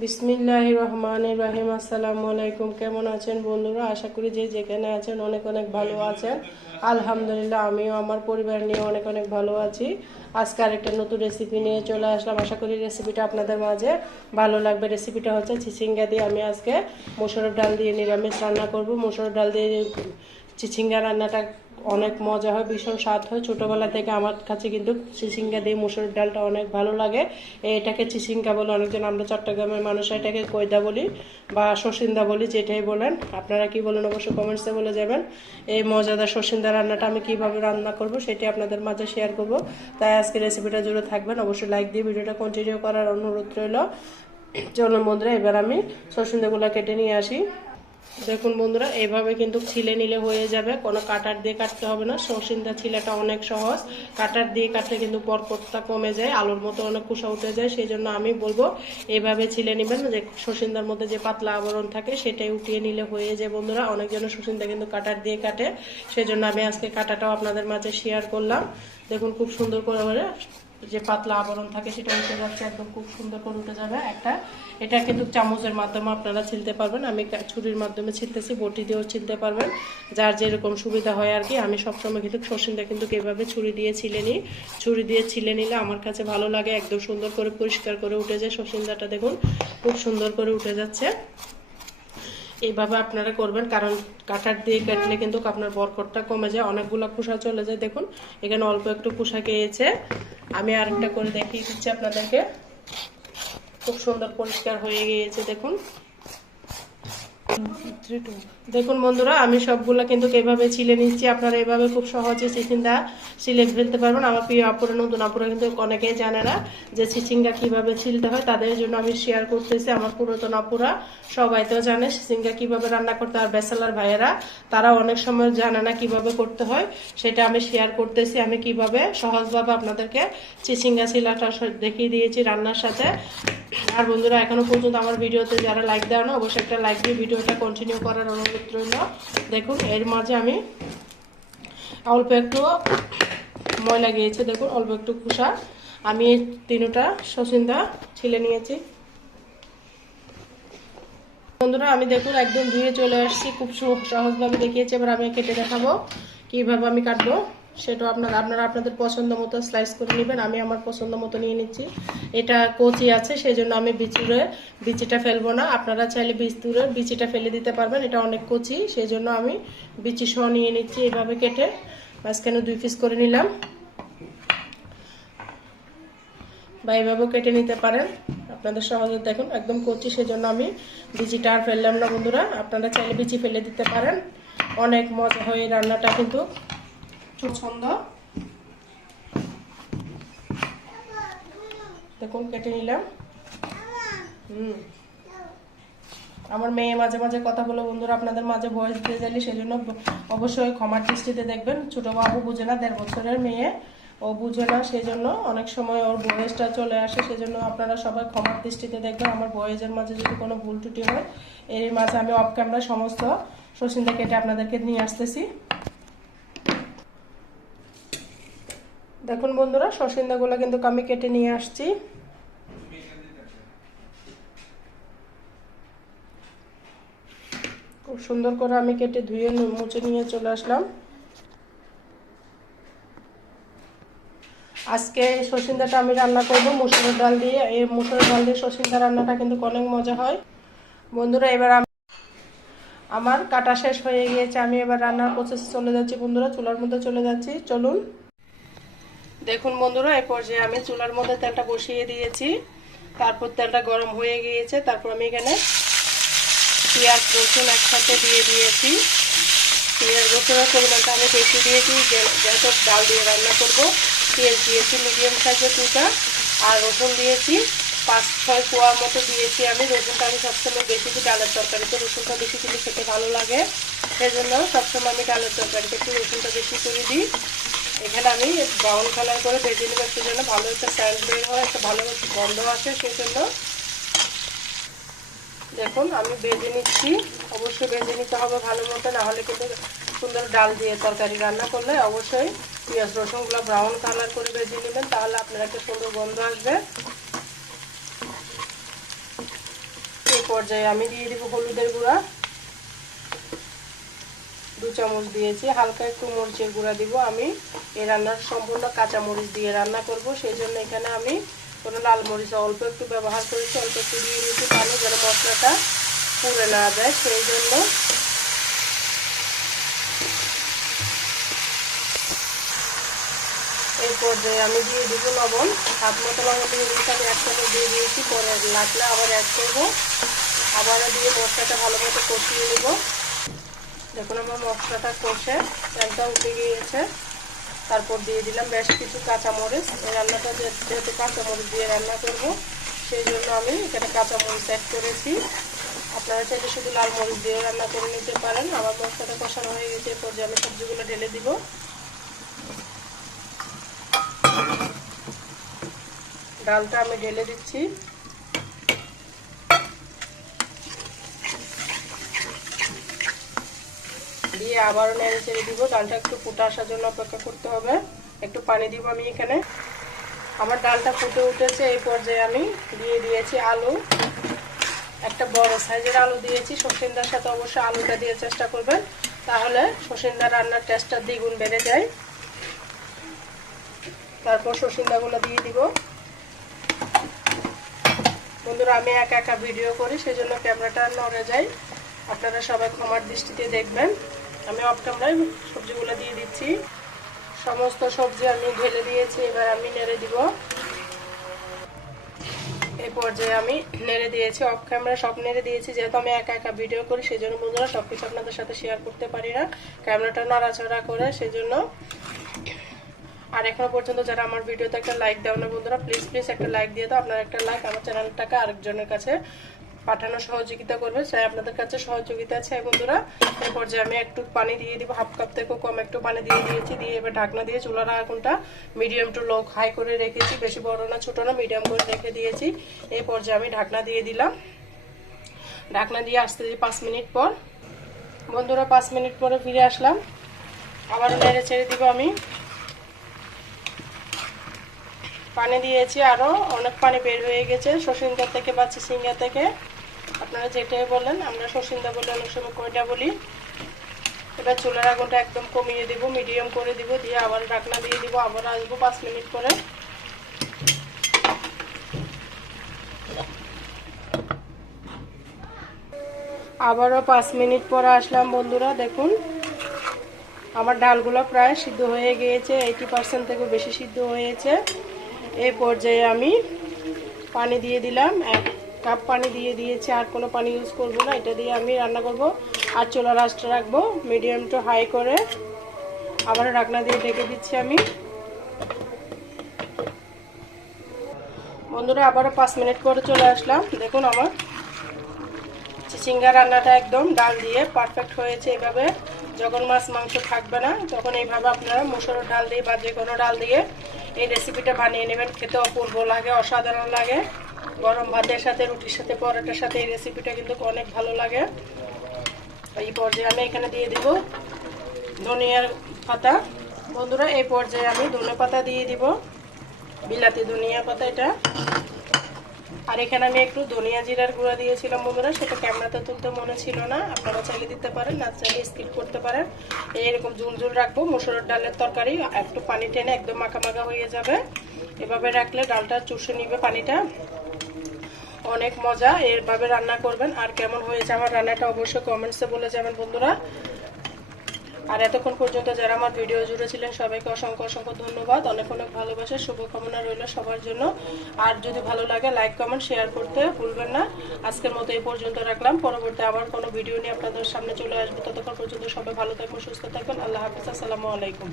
বিসমিল্লাহ রহমান রাহিম আসসালামু আলাইকুম। কেমন আছেন বন্ধুরা? আশা করি যে যেখানে আছেন অনেক অনেক ভালো আছেন। আলহামদুলিল্লাহ, আমিও আমার পরিবার নিয়ে অনেক অনেক ভালো আছি। আজকে আরেকটা নতুন রেসিপি নিয়ে চলে আসলাম। আশা করি রেসিপিটা আপনাদের মাঝে ভালো লাগবে। রেসিপিটা হচ্ছে চিচিঙ্গা দিয়ে আমি আজকে মুসুরের ডাল দিয়ে নিরামিষ রান্না করব। মুসুরের ডাল দিয়ে চিচিঙ্গা রান্নাটা অনেক মজা হয়, ভীষণ স্বাদ হয়। ছোটোবেলা থেকে আমার কাছে কিন্তু চিচিঙ্গা দিয়ে মুসুরের ডালটা অনেক ভালো লাগে। এটাকে চিচিঙ্গা বলে অনেকজন, আমরা চট্টগ্রামের মানুষ, এটাকে কয়দা বলি বা শসিন্দা বলি যেটাই বলেন। আপনারা কি বলেন অবশ্যই কমেন্টসে বলে যাবেন। এই মজাদার শসিন্দা রান্নাটা আমি কীভাবে রান্না করব সেটি আপনাদের মাঝে শেয়ার করব। তাই আজকে রেসিপিটা জুড়ে থাকবেন। অবশ্যই লাইক দিয়ে ভিডিওটা কন্টিনিউ করার অনুরোধ রইল। চলুন বন্ধুরা, এবার আমি সসিন্দাগুলো কেটে নিয়ে আসি। দেখুন বন্ধুরা, এভাবে কিন্তু ছিলে নিলে হয়ে যাবে। কোনো কাটার দিয়ে কাটতে হবে না। সসিন্দা ছিলেটা অনেক সহজ। কাটার দিয়ে কাটলে কিন্তু পরপরটা কমে যায়, আলুর মতো অনেক কুসা উঠে যায়। সেই জন্য আমি বলব এইভাবে ছিলে নেবেন যে সসিন্দার মধ্যে যে পাতলা আবরণ থাকে, সেটাই উঠিয়ে নিলে হয়ে যায় বন্ধুরা। অনেকজন সসিন্দা কিন্তু কাটার দিয়ে কাটে। সেই জন্য আমি আজকে কাটাটাও আপনাদের মাঝে শেয়ার করলাম। দেখুন খুব সুন্দর করে যে পাতলা আবরণ থাকে সেটা উঠে যাচ্ছে একদম খুব সুন্দর করে উঠে যাবে। একটা, এটা কিন্তু চামচের মাধ্যমে আপনারা ছিলতে পারবেন। আমি ছুরির মাধ্যমে ছিলতেছি, বটি দিয়েও ছিলতে পারবেন। যার যেরকম সুবিধা হয় আর কি, আমি সবসময় কিন্তু সসিনটা কিন্তু এভাবে ছুরি দিয়ে ছিলে নিই। ছুরি দিয়ে ছিলে নিলে আমার কাছে ভালো লাগে, একদম সুন্দর করে পরিষ্কার করে উঠে যায় সসিন্দাটা দেখুন, খুব সুন্দর করে উঠে যাচ্ছে। এইভাবে আপনারা করবেন, কারণ কাটার দিয়ে কাটলে কিন্তু আপনার বরকটটা কমে যায়, অনেকগুলো কুষা চলে যায়। দেখুন, এখানে অল্প একটু কুষা গিয়েছে আমি আরেকটা করে দেখিয়ে দিচ্ছি আপনাদেরকে। খুব সুন্দর পরিষ্কার হয়ে গিয়েছে, দেখুন। দেখুন বন্ধুরা, আমি সবগুলো কিন্তু এভাবে ছিলে নিচ্ছি। আপনারা এভাবে খুব সহজে চিচিঙ্গা ছিলে ফেলতে পারবেন। আমার প্রিয় আপুরা, নতুন আপুরা কিন্তু অনেকেই জানে না যে চিচিঙ্গা কীভাবে ছিলতে হয়। তাদের জন্য আমি শেয়ার করতেছি। আমার পুরাতন আপুরা সবাই তো জানে চিচিঙ্গা কীভাবে রান্না করতে আর বেসালার ভাইয়েরা, তারা অনেক সময় জানে না কীভাবে করতে হয়। সেটা আমি শেয়ার করতেছি। আমি কীভাবে সহজভাবে আপনাদেরকে চিচিঙ্গা ছিলাটা দেখিয়ে দিয়েছি রান্নার সাথে। আর বন্ধুরা, এখনও পর্যন্ত আমার ভিডিওতে যারা লাইক দেওয়া না, অবশ্যই একটা লাইক দিয়ে ভিডিওটা কন্টিনিউ করার অনুরোধ রইল। দেখুন, এর মাঝে আমি অল্প একটু ময়লা গিয়েছে, দেখুন, অল্প একটু কুসা আমি তিনটা সসিন্দা ছিলে নিয়েছি। বন্ধুরা, আমি দেখুন, একদম ধুয়ে চলে আসছি। খুব সহজভাবে দেখিয়েছি। এবার আমি কেটে দেখাবো। কীভাবে আমি কাটবো? সেটা আপনারা আপনারা আপনাদের পছন্দ মতো স্লাইস করে নেবেন, আমি আমার পছন্দ মতো নিয়ে নিচ্ছি। এটা কচি আছে সেই জন্য আমি বিচুরে বিচিটা ফেলব না। আপনারা চাইলে বিচুরের বিচিটা ফেলে দিতে পারবেন, এটা অনেক কচি সেই জন্য আমি বিচি সহ নিয়ে নিচ্ছি এইভাবে কেটে। মাঝখানে দুই পিস করে নিলাম। বা এইভাবেও কেটে নিতে পারেন। আপনাদের সহজে দেখুন, একদম কচি, সেজন্য আমি বিচিটা আর ফেললাম না বন্ধুরা। আপনারা চাইলে বিচি ফেলে দিতে পারেন। অনেক মজা হয় রান্নাটা কিন্তু। পছন্দ দেখুন কেটে নিলাম? হুম। আমার মেয়ে মাঝে মাঝে কথা বলে, বন্ধুরা আপনাদের মাঝে ভয়েস দিয়ে যাইলে সেজন্য অবশ্যই ক্ষমার দৃষ্টিতে দেখবেন। ছোট বাবু বুঝে না, দেড় বছরের মেয়ে, ও বুঝে না, সেজন্য অনেক সময় ওর ভয়েসটা চলে আসে, সেজন্য আপনারা সবাই ক্ষমার দৃষ্টিতে দেখবেন। আমার ভয়েসের মাঝে যদি কোনো ভুল টুটি হয়, এর মাঝে আমি অফ ক্যামেরা সমস্ত সচিনটা কেটে আপনাদেরকে নিয়ে আসতেছি। দেখুন বন্ধুরা, সসিন্দাগুলো কিন্তু আমি কেটে নিয়ে আসছি। খুব সুন্দর করে আমি কেটে ধুয়ে মুছে নিয়ে চলে আসলাম। আজকে সসিন্দাটা আমি রান্না করব মুসুরের ডাল দিয়ে। এই মুসুরের ডাল দিয়ে সসিন্দা রান্নাটা কিন্তু অনেক মজা হয়। বন্ধুরা, এবার আমি আমার কাটা শেষ হয়ে গিয়েছে, আমি এবার রান্নার প্রসেসে চলে যাচ্ছি বন্ধুরা, চুলার মধ্যে চলে যাচ্ছি। চলুন। দেখুন বন্ধুরা এই পর্যায়ে আমি চুলার মধ্যে তেলটা বসিয়ে দিয়েছি। তারপর তেলটা গরম হয়ে গিয়েছে। তারপর আমি এখানে পেঁয়াজ, রসুন একসাথে দিয়ে দিয়েছি। পেঁয়াজ, রসুনের পরিমাণটা আমি বেশি দিয়েছি যেহেতু ডাল দিয়ে রান্না করব। পেঁয়াজ দিয়েছি মিডিয়াম সাইজের দুটা, আর রসুন দিয়েছি। পাঁচ, ছয় কোয়া মতো দিয়েছি আমি। রসুনটা আমি সবসময় বেশি দিই, ডালের তরকারিতে রসুনটা বেশি দিলে খেতে ভালো লাগে। সেই জন্য সবসময় আমি ডালের তরকারিতে একটু রসুনটা বেশি করে দিই। এখানে আমি ব্রাউন কালার করে ভেজে নেব, একটু যেন ভালো একটা স্যান্ড বের হয়, একটা ভালো গন্ধ আসে সেই জন্য দেখুন, আমি ভেজে নিচ্ছি। অবশ্যই ভেজে নিতে হবে ভালো মতো, না হলে কিন্তু সুন্দর ডাল দিয়ে তরকারি রান্না করলে অবশ্যই পেঁয়াজ রসুনগুলো ব্রাউন কালার করে ভেজে নেবেন, তাহলে আপনার একটা সুন্দর গন্ধ আসবে। এই পর্যায়ে আমি দিয়ে দেবো হলুদের গুঁড়া। দু চামচ দিয়েছি, হালকা একটু মরিচের গুঁড়া দিব আমি। এই রান্নার সম্পূর্ণ কাঁচা মরিচ দিয়ে রান্না করব। সেই জন্য এখানে আমি কোনো লাল মরিচ অল্প একটু ব্যবহার করেছি, অল্প একটু দিয়ে দিয়েছি পানি যেন মশলাটা পুড়ে না যায়। সেই জন্য এই পর্যায়ে আমি দিয়ে দিব লবণ। হাত মতো লবণ দিয়ে দিয়েছি, আমি একসাথে দিয়ে দিয়েছি। পরে লাগলে আবার অ্যাড করব। আবারও দিয়ে মশলাটা ভালো মতো কষিয়ে নেব। দেখুন আমার মশলাটা কষে তেলটা উঠে গিয়েছে। তারপর দিয়ে দিলাম বেশ কিছু কাঁচামরিচ। এই রান্নাটা যেহেতু কাঁচামরিচ দিয়ে রান্না করব, সেই জন্য আমি এখানে কাঁচামরিচ অ্যাড করেছি। আপনারা চাইলে শুধু লাল মরিচ দিয়ে রান্না করে নিতে পারেন। আমার মশলাটা কষানো হয়ে গেছে এরপর যে আমি সবজিগুলো ঢেলে দিব। ডালটা আমি ঢেলে দিচ্ছি। দিয়ে আবারও নেড়ে ছেড়ে দিব। ডালটা একটু ফুটে আসার জন্য অপেক্ষা করতে হবে। একটু পানি দিব আমি এখানে। আমার ডালটা ফুটে উঠেছে এই পর্যায়ে আমি দিয়ে দিয়েছি আলু। একটা বড় সাইজের আলু দিয়েছি। সসিন্দার সাথে অবশ্যই আলুটা দিয়ে চেষ্টা করবেন। তাহলে সসিন্দা রান্নার টেস্টটা দ্বিগুণ বেড়ে যায়। তারপর সসিন্দাগুলো দিয়ে দিব। বন্ধুরা, আমি একা একা ভিডিও করি সেই জন্য ক্যামেরাটা নড়ে যায়। আপনারা সবাই ক্ষমার দৃষ্টিতে দেখবেন। আমি অফ ক্যামেরায় সবজিগুলো দিয়ে দিচ্ছি। সমস্ত সবজি আমি ঢেলে দিয়েছি, এবার আমি নেড়ে দিব। এই পর্যায়ে আমি নেড়ে দিয়েছি অফ ক্যামেরা সব নেড়ে দিয়েছি, যেহেতু আমি একা একা ভিডিও করি সেই জন্য বন্ধুরা সব কিছু আপনাদের সাথে শেয়ার করতে পারি না। ক্যামেরাটা নাড়াচাড়া করে সেই জন্য আর এখনও পর্যন্ত যারা আমার ভিডিওতে একটা লাইক দেও না বন্ধুরা প্লিজ প্লিজ একটা লাইক দিয়ে দাও। আপনার একটা লাইক আমার চ্যানেলটাকে আরেকজনের কাছে পাঠানো সহযোগিতা করবে। চাই আপনাদের কাছে সহযোগিতা আছে বন্ধুরা। এরপর যে আমি একটু পানি দিয়ে দিব, হাফ কাপ থেকেও কম একটু পানি দিয়ে দিয়েছি, দিয়ে এবার ঢাকনা দিয়ে চুলার আগুনটা মিডিয়াম টু লো হাই করে রেখেছি। বেশি বড় না, ছোট না মিডিয়াম করে রেখে দিয়েছি। এরপর যে আমি ঢাকনা দিয়ে দিলাম। ঢাকনা দিয়ে আসতে দিই পাঁচ মিনিট পর। বন্ধুরা, পাঁচ মিনিট পরে ফিরে আসলাম। আবার নেড়ে ছেড়ে দিব আমি। পানি দিয়েছি আরও অনেক পানি বের হয়ে গেছে শসিন্দা থেকে বা চিচিঙ্গা থেকে। আপনারা যেটাই বলেন, আমরা শসিন্দা বলে, অনেক সময় কয়টা বলি, এবার চুলার আগুনটা একদম কমিয়ে দিব মিডিয়াম করে দিব, দিয়ে আবার ঢাকনা দিয়ে দিব, আবার আসব পাঁচ মিনিট পরে। আবারও পাঁচ মিনিট পরে আসলাম বন্ধুরা, দেখুন, আমার ডালগুলো প্রায় সিদ্ধ হয়ে গিয়েছে এইটি পার্সেন্ট থেকে বেশি সিদ্ধ হয়েছে। এই পর্যায়ে আমি পানি দিয়ে দিলাম, এক কাপ পানি দিয়ে দিয়েছে, আর কোনো পানি ইউজ করব না, এটা দিয়ে আমি রান্না করব। আর চোলা রাস্তা রাখব মিডিয়াম টু হাই করে। আবার রান্না দিয়ে ঢেকে দিচ্ছি আমি। বন্ধুরা, আবারও পাঁচ মিনিট পরে চলে আসলাম। দেখুন আমার চিচিঙ্গা রান্নাটা একদম ডাল দিয়ে পারফেক্ট হয়েছে এভাবে। যখন মাছ, মাংস থাকবে না, তখন এইভাবে আপনারা মুসুরের ডাল দিয়ে বা যে কোনো ডাল দিয়ে এই রেসিপিটা বানিয়ে নেবেন। খেতে অপূর্ব লাগে, অসাধারণ লাগে। গরম ভাতের সাথে, রুটির সাথে, পরোটার সাথে এই রেসিপিটা কিন্তু অনেক ভালো লাগে। এই পর্যায়ে আমি এখানে দিয়ে দিব ধনিয়ার পাতা। বন্ধুরা, এই পর্যায়ে আমি ধনে পাতা দিয়ে দিব, বিলাতি ধনিয়া পাতা এটা। আর এখানে আমি একটু ধনিয়া জিরার গুঁড়া দিয়েছিলাম বন্ধুরা, সেটা ক্যামেরাতে তুলতে মনে ছিল না, আপনারা চাইলে দিতে পারেন, না চাইলে স্কিপ করতে পারেন। এইরকম ঝুল ঝুল রাখব, মুসুরের ডালের তরকারি, একটু পানি টেনে একদম মাখা মাখা হয়ে যাবে। এভাবে রাখলে ডালটা চুষে নিবে পানিটা। অনেক মজা, এরভাবে রান্না করবেন আর কেমন হয়েছে আমার রান্নাটা অবশ্যই কমেন্টসে বলে যাবেন বন্ধুরা। আর এতক্ষণ পর্যন্ত যারা আমার ভিডিও জুড়ে ছিলেন, সবাইকে অসংখ্য অসংখ্য ধন্যবাদ। অনেক অনেক ভালোবাসা, শুভকামনা রইল সবার জন্য। আর যদি ভালো লাগে লাইক কমেন্ট শেয়ার করতে ভুলবেন না। আজকের মতো এই পর্যন্ত রাখলাম। পরবর্তী আবার কোনো ভিডিও নিয়ে আপনাদের সামনে চলে আসব। ততক্ষণ পর্যন্ত সবাই ভালো থাকবেন, সুস্থ থাকবেন। আল্লাহ হাফিজ, আসসালামু আলাইকুম।